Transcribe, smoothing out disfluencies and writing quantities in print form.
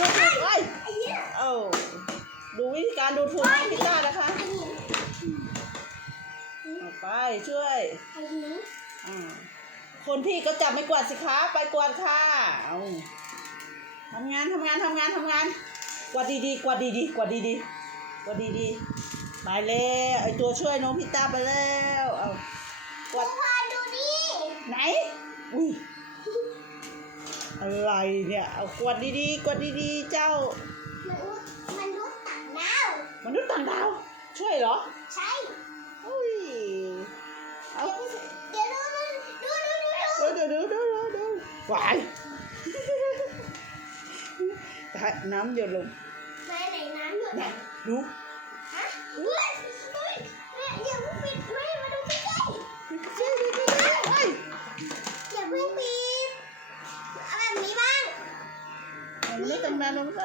ดูถูกเอ้ยดูวิธีการดูถูกน้องพิต้านะคะเอาไปช่วยคนพี่ก็จับไม่กวาดสิคะไปกวาดค่ะเอาทำงานกวาดดีๆกวาดดีๆไปแล้วไอตัวช่วยน้องพิต้าไปแล้วเอากวาดดูดิไหนอุ้ยอะไรเนี่ยเอากวาดดีๆเจ้ามนุษย์ต่างดาวช่วยเหรอใช่อุ้ยเอาเดี๋ยวดูวายน้ำหยดลงไหนน้ำหยดเนี่ยดูฮะอย่าเพิ่งปิดไม่มาดูใกล้อย่าเพิ่งปิดเอาแบบนี้บ้างมันไม่ต้องมาลงซะ